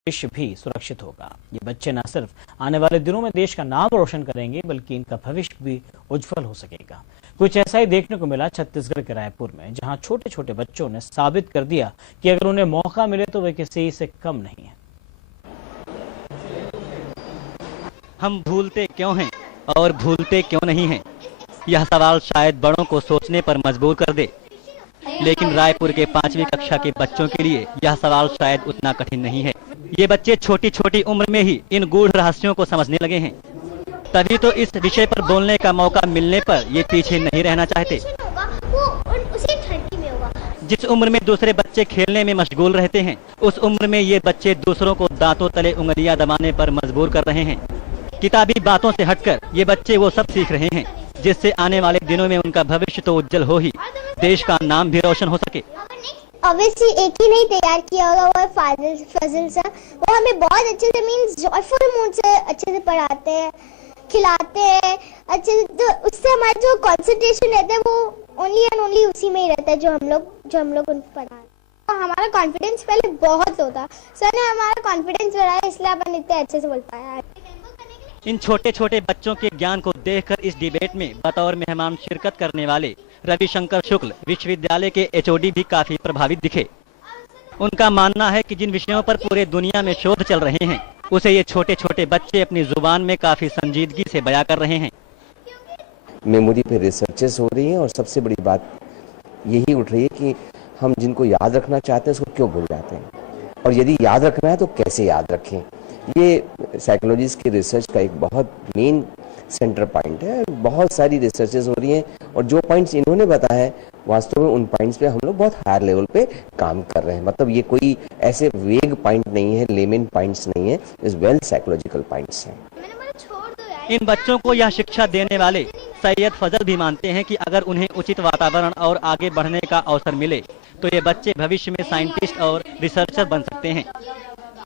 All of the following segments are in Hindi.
भविष्य भी सुरक्षित होगा। ये बच्चे न सिर्फ आने वाले दिनों में देश का नाम रोशन करेंगे बल्कि इनका भविष्य भी उज्जवल हो सकेगा। कुछ ऐसा ही देखने को मिला छत्तीसगढ़ के रायपुर में, जहां छोटे छोटे बच्चों ने साबित कर दिया कि अगर उन्हें मौका मिले तो वे किसी से कम नहीं है। हम भूलते क्यों हैं और भूलते क्यों नहीं हैं, यह सवाल शायद बड़ों को सोचने पर मजबूर कर दे, लेकिन रायपुर के 5वीं कक्षा के बच्चों के लिए यह सवाल शायद उतना कठिन नहीं है। ये बच्चे छोटी छोटी उम्र में ही इन गूढ़ रहस्यों को समझने लगे हैं, तभी तो इस विषय पर बोलने का मौका मिलने पर ये पीछे नहीं रहना चाहते। जिस उम्र में दूसरे बच्चे खेलने में मशगूल रहते हैं, उस उम्र में ये बच्चे दूसरों को दांतों तले उंगलियां दबाने पर मजबूर कर रहे हैं। किताबी बातों से हटकर ये बच्चे वो सब सीख रहे हैं जिससे आने वाले दिनों में उनका भविष्य तो उज्जवल हो ही, देश का नाम भी रोशन हो सके। ऑब्वियसली एक ही नहीं तैयार किया होगा, वो फजल सर, वो हमें बहुत अच्छे से मींस जॉयफुल मूड से अच्छे से पढ़ाते हैं, खिलाते हैं अच्छे से, तो उससे हमारा जो कंसंट्रेशन रहता है वो ओनली एंड ओनली उसी में ही रहता है जो हम लोग उनको पढ़ा रहे हैं। हमारा कॉन्फिडेंस पहले बहुत लो था, सर ने हमारा कॉन्फिडेंस बढ़ाया, इसलिए अपन इतने अच्छे से बोल पाया। इन छोटे छोटे बच्चों के ज्ञान को देखकर इस डिबेट में बतौर मेहमान शिरकत करने वाले रविशंकर शुक्ल विश्वविद्यालय के एचओडी भी काफी प्रभावित दिखे। उनका मानना है कि जिन विषयों पर पूरे दुनिया में शोध चल रहे हैं, उसे ये छोटे छोटे बच्चे अपनी जुबान में काफी संजीदगी से बयां कर रहे हैं। मेमोरी पे रिसर्चेस हो रही हैं और सबसे बड़ी बात यही उठ रही है कि हम जिनको याद रखना चाहते हैं उसको क्यों भूल जाते हैं, और यदि याद रखना है तो कैसे याद रखें। ये साइकोलॉजिस्ट की रिसर्च का एक बहुत मेन सेंटर पॉइंट है। बहुत सारी रिसर्चेस हो रही हैं और जो पॉइंट्स इन्होंने बताया है वास्तव में उन पॉइंट्स पे हम लोग बहुत हायर लेवल पे काम कर रहे हैं। मतलब ये कोई ऐसे वेग पॉइंट नहीं है, लेमेन पॉइंट्स नहीं है, इस वेल साइकोलॉजिकल पॉइंट्स हैं। इन बच्चों को यह शिक्षा देने वाले सैयद फजल भी मानते हैं कि अगर उन्हें उचित वातावरण और आगे बढ़ने का अवसर मिले तो ये बच्चे भविष्य में साइंटिस्ट और रिसर्चर बन सकते हैं।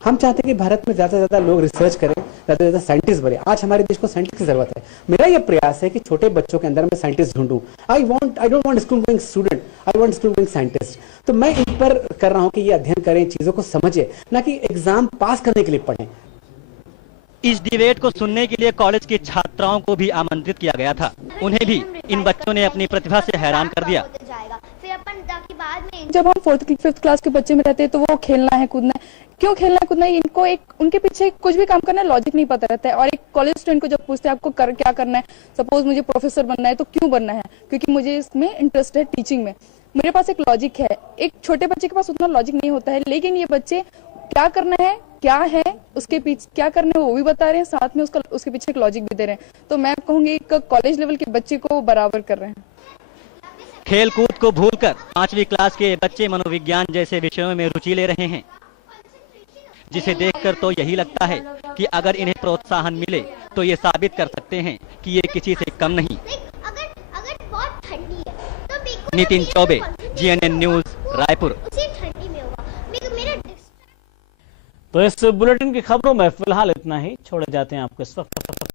हम चाहते हैं कि भारत में ज्यादा से ज्यादा लोग रिसर्च करें, ज्यादा से ज्यादा साइंटिस्ट बने। आज हमारे देश को साइंटिस्ट की जरूरत है। मेरा यह प्रयास है कि छोटे बच्चों के अंदर मैं साइंटिस्ट ढूंढूं। I don't want school going student, I want school going scientist. तो मैं इन पर कर रहा हूं कि ये अध्ययन करें, चीजों को समझे, ना कि एग्जाम पास करने के लिए पढ़ें। इस डिबेट को सुनने के लिए कॉलेज की छात्राओं को भी आमंत्रित किया गया था। उन्हें भी इन बच्चों ने अपनी प्रतिभा से हैरान कर दिया। जब हम 4th 5th क्लास के बच्चे में रहते हैं तो वो खेलना है, कूदना है। क्यों खेलना है, कूदना है? इनको एक उनके पीछे कुछ भी काम करना है, लॉजिक नहीं पता रहता है। और एक कॉलेज स्टूडेंट को जब पूछते हैं आपको क्या करना है, सपोज मुझे प्रोफेसर बनना है, तो क्यों बनना है? क्योंकि मुझे इसमें इंटरेस्ट है, टीचिंग में। मेरे पास एक लॉजिक है। एक छोटे बच्चे के पास उतना लॉजिक नहीं होता है, लेकिन ये बच्चे क्या करना है, क्या है, उसके पीछे क्या करना है वो भी बता रहे हैं, साथ में उसके पीछे एक लॉजिक भी दे रहे हैं। तो मैं कहूंगी कॉलेज लेवल के बच्चे को बराबर कर रहे हैं। खेल कूद को भूलकर 5वीं क्लास के बच्चे मनोविज्ञान जैसे विषयों में रुचि ले रहे हैं, जिसे देखकर तो यही लगता है कि अगर इन्हें प्रोत्साहन मिले तो ये साबित कर सकते हैं कि ये किसी से कम नहीं। Nitin Choubey, GNN news, Raipur. तो इस बुलेटिन की खबरों में फिलहाल इतना ही। छोड़े जाते हैं आपको इस वक्त।